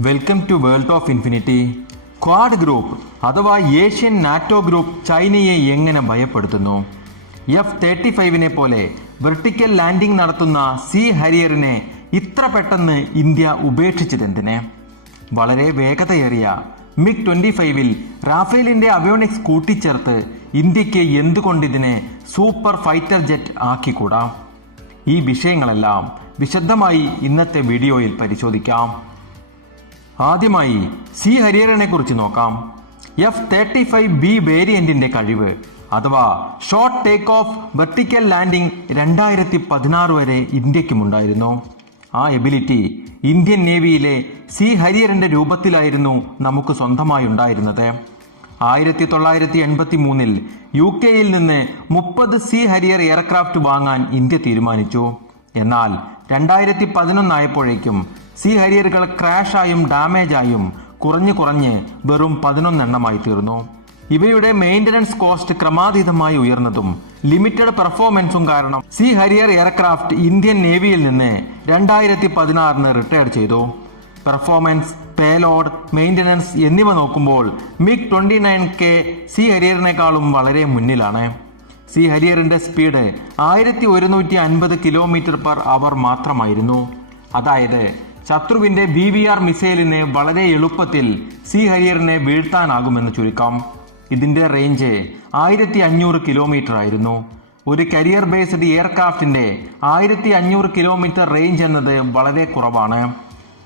Welcome to world of infinity. Quad group അഥവാ Asian NATO group ചൈനയെ എങ്ങനെ ഭയപ്പെടുത്തുന്നു? F-35 പോലെ വെർട്ടിക്കൽ ലാൻഡിംഗ് നടത്തുന്ന സി ഹരിയറിനെ ഇത്ര പെട്ടെന്ന് ഇന്ത്യ ഉപേക്ഷിച്ചതെന്തിന്? വളരെ വേഗതയേറിയ MiG-25 റാഫേലിന്റെ അവിയോണിക്സ് കൂട്ടിച്ചേർത്ത് ഇന്ത്യക്ക് എന്തുകൊണ്ടിതിനെ സൂപ്പർ ഫൈറ്റർ ജെറ്റ് ആക്കിക്കൂടാ? ഈ വിഷയങ്ങളെല്ലാം വിശദമായി ഇന്നത്തെ വീഡിയോയിൽ പരിശോധിക്കാം. ആദ്യമായി സി ഹരിയറിനെ കുറിച്ച് നോക്കാം. F-35B വേരിയന്റിന്റെ കഴിവ് അഥവാ short take off vertical landing 2016 വരെ ഇന്ത്യക്കുമുണ്ടായിരുന്നു. ആ എബിലിറ്റി ഇന്ത്യൻ നേവിയിലെ സി ഹരിയറിന്റെ രൂപത്തിലായിരുന്നു നമുക്ക് സ്വന്തമായി ഉണ്ടായിരുന്നത്. 1983 UK നിന്ന് 30 സി ഹരിയർ എയർക്രാഫ്റ്റ് വാങ്ങാൻ ഇന്ത്യ തീരുമാനിച്ചു. എന്നാൽ 2011 ആയപ്പോഴേക്കും സി ഹരിയറുകൾ ക്രാഷായും ഡാമേജായും കുറഞ്ഞ് വെറും 11 എണ്ണമായി തീർന്നു. ഇവയുടെ മെയിൻ്റനൻസ് കോസ്റ്റ് ക്രമാതീതമായി ഉയർന്നതും ലിമിറ്റഡ് പെർഫോമൻസും കാരണം സി ഹരിയർ എയർക്രാഫ്റ്റ് ഇന്ത്യൻ നേവിയിൽ നിന്ന് 2016 റിട്ടയർ ചെയ്തു. പെർഫോമൻസ്, പേലോഡ്, മെയിൻ്റനൻസ് എന്നിവ നോക്കുമ്പോൾ MiG-29K സി ഹരിയറിനേക്കാളും വളരെ മുന്നിലാണ്. സി ഹരിയറിന്റെ സ്പീഡ് 1150 km/h മാത്രമായിരുന്നു. അതായത് ശത്രുവിന്റെ BVR മിസൈലിന് വളരെ എളുപ്പത്തിൽ സി ഹരിയറിനെ വീഴ്ത്താനാകുമെന്ന് ചുരുക്കം. ഇതിന്റെ റേഞ്ച് 1500 km ആയിരുന്നു. ഒരു കരിയർ ബേസ്ഡ് എയർക്രാഫ്റ്റിന്റെ 1500 km റേഞ്ച് എന്നത് വളരെ കുറവാണ്.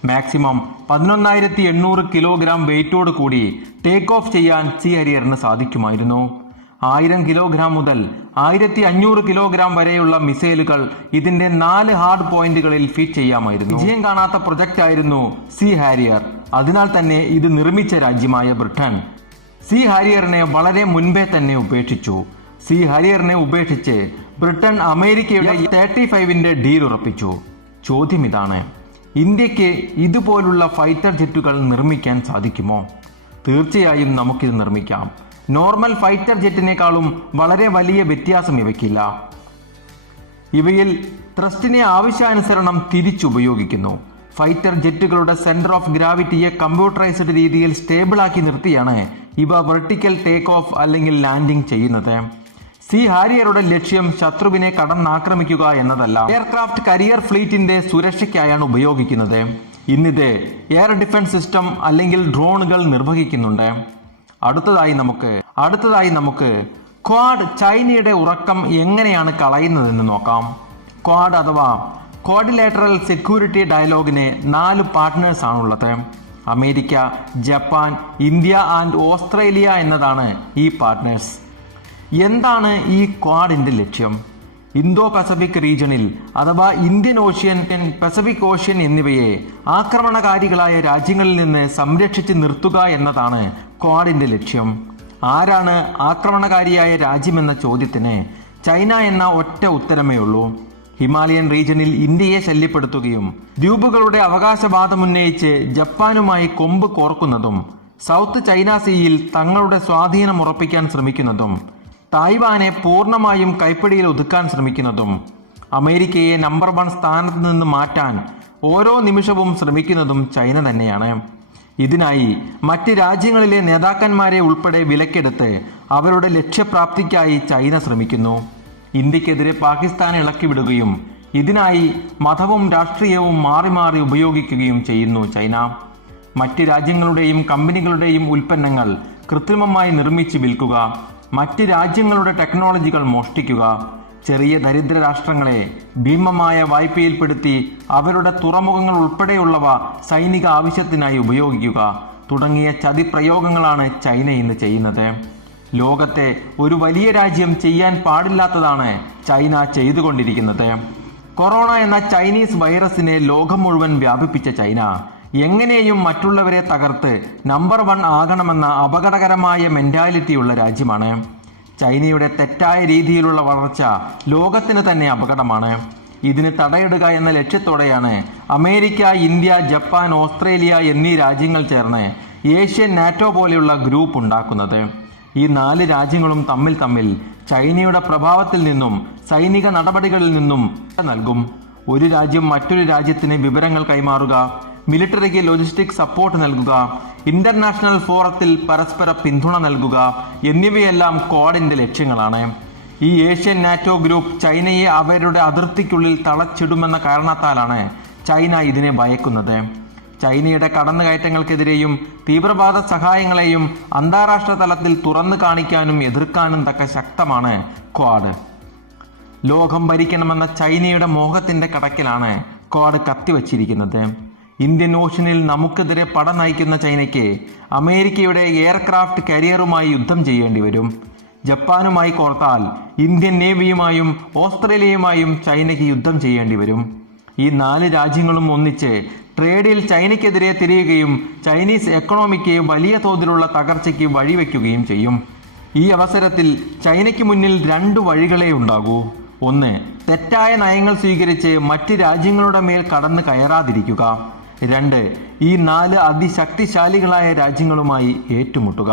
മാക്സിമം 11,800 kg വെയിറ്റോട് കൂടി ടേക്ക് ഓഫ് ചെയ്യാൻ സി ഹരിയറിന് സാധിക്കുമായിരുന്നു. 1000 kg മുതൽ 1500 kg വരെയുള്ള മിസൈലുകൾ ഇതിന്റെ 4 ഹാർഡ് പോയിന്റുകളിൽ ഫിറ്റ് ചെയ്യാമായിരുന്നു. വിജയം കാണാത്ത പ്രൊജക്റ്റ് ആയിരുന്നു സി ഹാരിയർ. അതിനാൽ തന്നെ ഇത് നിർമ്മിച്ച രാജ്യമായ ബ്രിട്ടൻ സി ഹാരിയറിനെ വളരെ മുൻപേ തന്നെ ഉപേക്ഷിച്ചു. സി ഹാരിയറിനെ ഉപേക്ഷിച്ച് ബ്രിട്ടൻ അമേരിക്കയുടെ F-35 ഡീൽ ഉറപ്പിച്ചു. ചോദ്യം ഇതാണ്, ഇന്ത്യക്ക് ഇതുപോലുള്ള ഫൈറ്റർ ജെറ്റുകൾ നിർമ്മിക്കാൻ സാധിക്കുമോ? തീർച്ചയായും നമുക്കിത് നിർമ്മിക്കാം. നോർമൽ ഫൈറ്റർ ജെറ്റിനേക്കാളും വളരെ വലിയ വ്യത്യാസം ഇവയ്ക്കില്ല. ഇവയിൽ ത്രസ്റ്റിനെ ആവശ്യാനുസരണം തിരിച്ചുപയോഗിക്കുന്നു. ഫൈറ്റർ ജെറ്റുകളുടെ സെന്റർ ഓഫ് ഗ്രാവിറ്റിയെ കമ്പ്യൂട്ടറൈസ്ഡ് രീതിയിൽ സ്റ്റേബിളാക്കി നിർത്തിയാണ് ഇവ വെർട്ടിക്കൽ ടേക്ക് ഓഫ് അല്ലെങ്കിൽ ലാൻഡിംഗ് ചെയ്യുന്നത്. സി ഹാരിയറുടെ ലക്ഷ്യം ശത്രുവിനെ കടന്നാക്രമിക്കുക എന്നതല്ല, എയർക്രാഫ്റ്റ് കരിയർ ഫ്ലീറ്റിന്റെ സുരക്ഷയ്ക്കായാണ് ഉപയോഗിക്കുന്നത്. ഇന്നിത് എയർ ഡിഫൻസ് സിസ്റ്റം അല്ലെങ്കിൽ ഡ്രോണുകൾ നിർവഹിക്കുന്നുണ്ട്. അടുത്തതായി നമുക്ക് ക്വാഡ് ചൈനയുടെ ഉറക്കം എങ്ങനെയാണ് കളയുന്നതെന്ന് നോക്കാം. ക്വാഡ് അഥവാ ക്വാഡിലേറ്ററൽ സെക്യൂരിറ്റി ഡയലോഗിന് 4 പാർട്ട്നേഴ്സ് ആണുള്ളത്. America, Japan, India and Australia എന്നതാണ് ഈ പാർട്ട്നേഴ്സ്. എന്താണ് ഈ ക്വാഡിന്റെ ലക്ഷ്യം? ഇന്തോ-പസഫിക് റീജിയണിൽ അഥവാ ഇന്ത്യൻ ഓഷ്യൻ, പസഫിക് ഓഷ്യൻ എന്നിവയെ ആക്രമണകാരികളായ രാജ്യങ്ങളിൽ നിന്ന് സംരക്ഷിച്ച് നിർത്തുക എന്നതാണ് ക്വാഡിന്റെ ലക്ഷ്യം. ആരാണ് ആക്രമണകാരിയായ രാജ്യമെന്ന ചോദ്യത്തിന് ചൈന എന്ന ഒറ്റ ഉത്തരമേ ഉള്ളൂ. ഹിമാലയൻ റീജിയണിൽ ഇന്ത്യയെ ശല്യപ്പെടുത്തുകയും ദ്വീപുകളുടെ അവകാശവാദം ഉന്നയിച്ച് ജപ്പാനുമായി കൊമ്പ് കോർക്കുന്നതും സൗത്ത് ചൈന സീയിൽ തങ്ങളുടെ സ്വാധീനം ഉറപ്പിക്കാൻ ശ്രമിക്കുന്നതും തായ്വാനെ പൂർണ്ണമായും കൈപ്പിടിയിൽ ഒതുക്കാൻ ശ്രമിക്കുന്നതും അമേരിക്കയെ നമ്പർ 1 സ്ഥാനത്ത് നിന്ന് മാറ്റാൻ ഓരോ നിമിഷവും ശ്രമിക്കുന്നതും ചൈന തന്നെയാണ്. ഇതിനായി മറ്റ് രാജ്യങ്ങളിലെ നേതാക്കന്മാരെ ഉൾപ്പെടെ വിലക്കെടുത്ത് അവരുടെ ലക്ഷ്യപ്രാപ്തിക്കായി ചൈന ശ്രമിക്കുന്നു. ഇന്ത്യക്കെതിരെ പാകിസ്ഥാനെ ഇളക്കിവിടുകയും ഇതിനായി മതവും രാഷ്ട്രീയവും മാറി മാറി ഉപയോഗിക്കുകയും ചെയ്യുന്നു ചൈന. മറ്റ് രാജ്യങ്ങളുടെയും കമ്പനികളുടെയും ഉൽപ്പന്നങ്ങൾ കൃത്രിമമായി നിർമ്മിച്ച് വിൽക്കുക, മറ്റ് രാജ്യങ്ങളുടെ ടെക്നോളജികൾ മോഷ്ടിക്കുക, ചെറിയ ദരിദ്ര രാഷ്ട്രങ്ങളെ ഭീമമായ വായ്പയിൽപ്പെടുത്തി അവരുടെ തുറമുഖങ്ങൾ ഉൾപ്പെടെയുള്ളവ സൈനിക ആവശ്യത്തിനായി ഉപയോഗിക്കുക തുടങ്ങിയ ചതിപ്രയോഗങ്ങളാണ് ചൈന ഇന്ന് ചെയ്യുന്നത്. ലോകത്തെ ഒരു വലിയ രാജ്യം ചെയ്യാൻ പാടില്ലാത്തതാണ് ചൈന ചെയ്തുകൊണ്ടിരിക്കുന്നത്. കൊറോണ എന്ന ചൈനീസ് വൈറസിനെ ലോകം മുഴുവൻ വ്യാപിപ്പിച്ച ചൈന എങ്ങനെയും മറ്റുള്ളവരെ തകർത്ത് നമ്പർ 1 ആകണമെന്ന അപകടകരമായ മെന്റാലിറ്റിയുള്ള രാജ്യമാണ്. ചൈനയുടെ തെറ്റായ രീതിയിലുള്ള വളർച്ച ലോകത്തിന് തന്നെ അപകടമാണ്. ഇതിന് തടയിടുക എന്ന ലക്ഷ്യത്തോടെയാണ് അമേരിക്ക, ഇന്ത്യ, ജപ്പാൻ, ഓസ്ട്രേലിയ എന്നീ രാജ്യങ്ങൾ ചേർന്ന് ഏഷ്യൻ നാറ്റോ പോലെയുള്ള ഗ്രൂപ്പ് ഉണ്ടാക്കുന്നത്. ഈ 4 രാജ്യങ്ങളും തമ്മിൽ ചൈനയുടെ പ്രഭാവത്തിൽ നിന്നും സൈനിക നടപടികളിൽ നിന്നും നൽകും. ഒരു രാജ്യം മറ്റൊരു രാജ്യത്തിന് വിവരങ്ങൾ കൈമാറുക, മിലിറ്ററിക്ക് ലോജിസ്റ്റിക് സപ്പോർട്ട് നൽകുക, ഇന്റർനാഷണൽ ഫോറത്തിൽ പരസ്പര പിന്തുണ നൽകുക എന്നിവയെല്ലാം ക്വാഡിന്റെ ലക്ഷ്യങ്ങളാണ്. ഈ ഏഷ്യൻ നാറ്റോ ഗ്രൂപ്പ് ചൈനയെ അവരുടെ അതിർത്തിക്കുള്ളിൽ തളച്ചിടുമെന്ന കാരണത്താലാണ് ചൈന ഇതിനെ ഭയക്കുന്നത്. ചൈനയുടെ കടന്നുകയറ്റങ്ങൾക്കെതിരെയും തീവ്രവാദ സഹായങ്ങളെയും അന്താരാഷ്ട്ര തലത്തിൽ തുറന്നു കാണിക്കാനും എതിർക്കാനും തക്ക ശക്തമാണ് ക്വാഡ്. ലോകം ഭരിക്കണമെന്ന ചൈനയുടെ മോഹത്തിന്റെ കടക്കിലാണ് ക്വാഡ് കത്തിവച്ചിരിക്കുന്നത്. ഇന്ത്യൻ ഓഷനിൽ നമുക്കെതിരെ പട നയിക്കുന്ന ചൈനയ്ക്ക് അമേരിക്കയുടെ എയർക്രാഫ്റ്റ് കാരിയറുമായി യുദ്ധം ചെയ്യേണ്ടി വരും. ജപ്പാനുമായി കോർത്താൽ ഇന്ത്യൻ നേവിയുമായും ഓസ്ട്രേലിയയുമായും ചൈനയ്ക്ക് യുദ്ധം ചെയ്യേണ്ടി വരും. ഈ 4 രാജ്യങ്ങളും ഒന്നിച്ച് ട്രേഡിൽ ചൈനയ്ക്കെതിരെ തിരിയുകയും ചൈനീസ് എക്കണോമിക്ക് വലിയ തോതിലുള്ള തകർച്ചയ്ക്ക് വഴിവെക്കുകയും ചെയ്യും. ഈ അവസരത്തിൽ ചൈനയ്ക്ക് മുന്നിൽ 2 വഴികളേ ഉണ്ടാകൂ. ഒന്ന്, തെറ്റായ നയങ്ങൾ സ്വീകരിച്ച് മറ്റ് രാജ്യങ്ങളുടെ മേൽ കടന്നു കയറാതിരിക്കുക. 2, ഈ 4 അതിശക്തിശാലികളായ രാജ്യങ്ങളുമായി ഏറ്റുമുട്ടുക.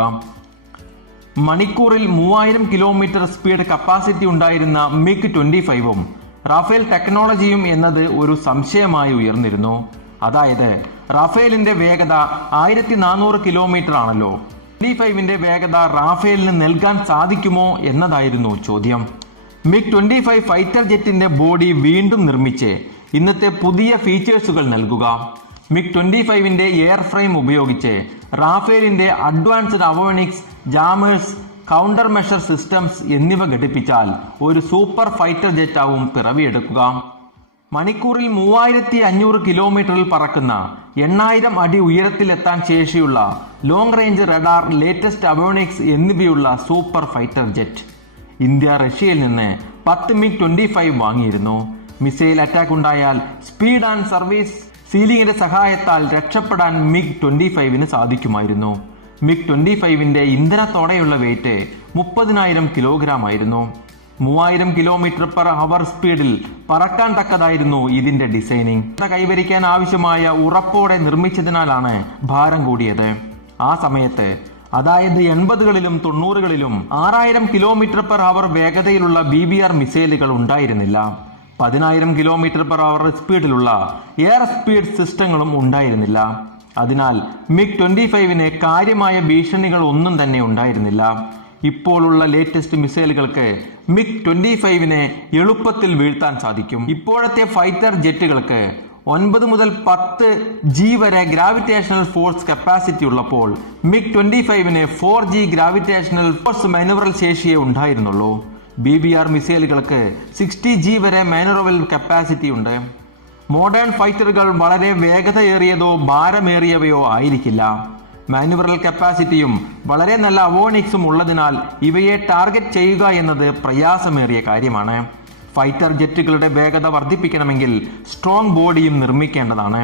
മണിക്കൂറിൽ 3000 കിലോമീറ്റർ സ്പീഡ് കപ്പാസിറ്റി ഉണ്ടായിരുന്ന MiG-25ഉം റാഫേൽ ടെക്നോളജിയും എന്നത് ഒരു സംശയമായി ഉയർന്നിരുന്നു. അതായത് റാഫേലിന്റെ വേഗത 1400 കിലോമീറ്റർ ആണല്ലോ. 25ന്റെ വേഗത റാഫേലിന് നൽകാൻ സാധിക്കുമോ എന്നതായിരുന്നു ചോദ്യം. MiG-25 ഫൈറ്റർ ജെറ്റിന്റെ ബോഡി വീണ്ടും നിർമ്മിച്ച് ഇന്നത്തെ പുതിയ ഫീച്ചേഴ്സുകൾ നൽകുക. MiG-25ന്റെ എയർ ഫ്രെയിം ഉപയോഗിച്ച് റാഫേലിന്റെ advanced avionics, jammers, counter measure systems എന്നിവ ഘടിപ്പിച്ചാൽ ഒരു സൂപ്പർ ഫൈറ്റർ ജെറ്റാവും പിറവിയെടുക്കുക. മണിക്കൂറിൽ 3500 കിലോമീറ്ററിൽ പറക്കുന്ന 8000 അടി ഉയരത്തിലെത്താൻ ശേഷിയുള്ള ലോങ് റേഞ്ച് റഡാർ, ലേറ്റസ്റ്റ് അവോണിക്സ് എന്നിവയുള്ള സൂപ്പർ ഫൈറ്റർ ജെറ്റ്. ഇന്ത്യ റഷ്യയിൽ നിന്ന് 10 MiG-25 വാങ്ങിയിരുന്നു. മിസൈൽ അറ്റാക്ക് ഉണ്ടായാൽ സ്പീഡ് ആൻഡ് സർവീസ് സീലിംഗിന്റെ സഹായത്താൽ രക്ഷപ്പെടാൻ MiG-25ന് സാധിക്കുമായിരുന്നു. MiG-25ന്റെ ഇന്ധനത്തോടെയുള്ള വെയിറ്റ് 30,000 കിലോഗ്രാം ആയിരുന്നു. 3000 കിലോമീറ്റർ പെർ അവർ സ്പീഡിൽ പറക്കാൻ തക്കതായിരുന്നു ഇതിന്റെ ഡിസൈനിങ്. കൈവരിക്കാൻ ആവശ്യമായ ഉറപ്പോടെ നിർമ്മിച്ചതിനാലാണ് ഭാരം കൂടിയത്. ആ സമയത്ത്, അതായത് 80കളിലും 90കളിലും 6000 കിലോമീറ്റർ പെർ അവർ വേഗതയിലുള്ള BBR മിസൈലുകൾ ഉണ്ടായിരുന്നില്ല. 10,000 കിലോമീറ്റർ പെർ അവർ സ്പീഡിലുള്ള എയർ സ്പീഡ് സിസ്റ്റങ്ങളും ഉണ്ടായിരുന്നില്ല. അതിനാൽ MiG-25ന് കാര്യമായ ഭീഷണികൾ ഒന്നും തന്നെ ഉണ്ടായിരുന്നില്ല. ഇപ്പോഴുള്ള ലേറ്റസ്റ്റ് മിസൈലുകൾക്ക് MiG-25നെ എളുപ്പത്തിൽ വീഴ്ത്താൻ സാധിക്കും. ഇപ്പോഴത്തെ ഫൈറ്റർ ജെറ്റുകൾക്ക് 9 മുതൽ 10 G വരെ ഗ്രാവിറ്റേഷണൽ ഫോഴ്സ് കപ്പാസിറ്റി ഉള്ളപ്പോൾ MiG-25ന് 4G ഗ്രാവിറ്റേഷണൽ ഫോഴ്സ് മാനുവറൽ ശേഷിയേ ഉണ്ടായിരുന്നുള്ളൂ. BBR മിസൈലുകൾക്ക് 60G വരെ മാനുവറൽ കപ്പാസിറ്റി ഉണ്ട്. മോഡേൺ ഫൈറ്ററുകൾ വളരെ വേഗതയേറിയതോ ഭാരമേറിയവയോ ആയിരിക്കില്ല. മാനുവറൽ കപ്പാസിറ്റിയും വളരെ നല്ല അവോണിക്സും ഉള്ളതിനാൽ ഇവയെ ടാർഗറ്റ് ചെയ്യുക എന്നത് പ്രയാസമേറിയ കാര്യമാണ്. ഫൈറ്റർ ജെറ്റുകളുടെ വേഗത വർദ്ധിപ്പിക്കണമെങ്കിൽ സ്ട്രോങ് ബോഡിയും നിർമ്മിക്കേണ്ടതാണ്.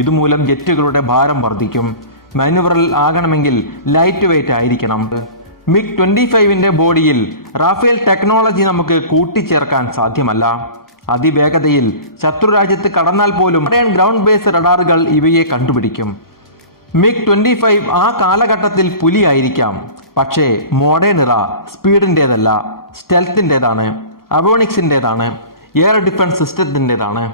ഇതുമൂലം ജെറ്റുകളുടെ ഭാരം വർദ്ധിക്കും. മാനുവറൽ ആകണമെങ്കിൽ ലൈറ്റ് വെയിറ്റ് ആയിരിക്കണം. MiG-25ന്റെ ബോഡിയിൽ റാഫേൽ ടെക്നോളജി നമുക്ക് കൂട്ടിച്ചേർക്കാൻ സാധ്യമല്ല. അതിവേഗതയിൽ ശത്രുരാജ്യത്ത് കടന്നാൽ പോലും ഗ്രൗണ്ട് ബേസ് റഡാറുകൾ ഇവയെ കണ്ടുപിടിക്കും. MiG-25 ആ കാലഘട്ടത്തിൽ പുലിയായിരിക്കാം, പക്ഷേ മോഡേൺ ഇറ സ്പീഡിൻ്റെതല്ല, സ്റ്റെൽത്തിൻ്റെതാണ്, അവോണിക്സിൻ്റെതാണ്, എയർ ഡിഫൻസ് സിസ്റ്റത്തിൻ്റെതാണ്.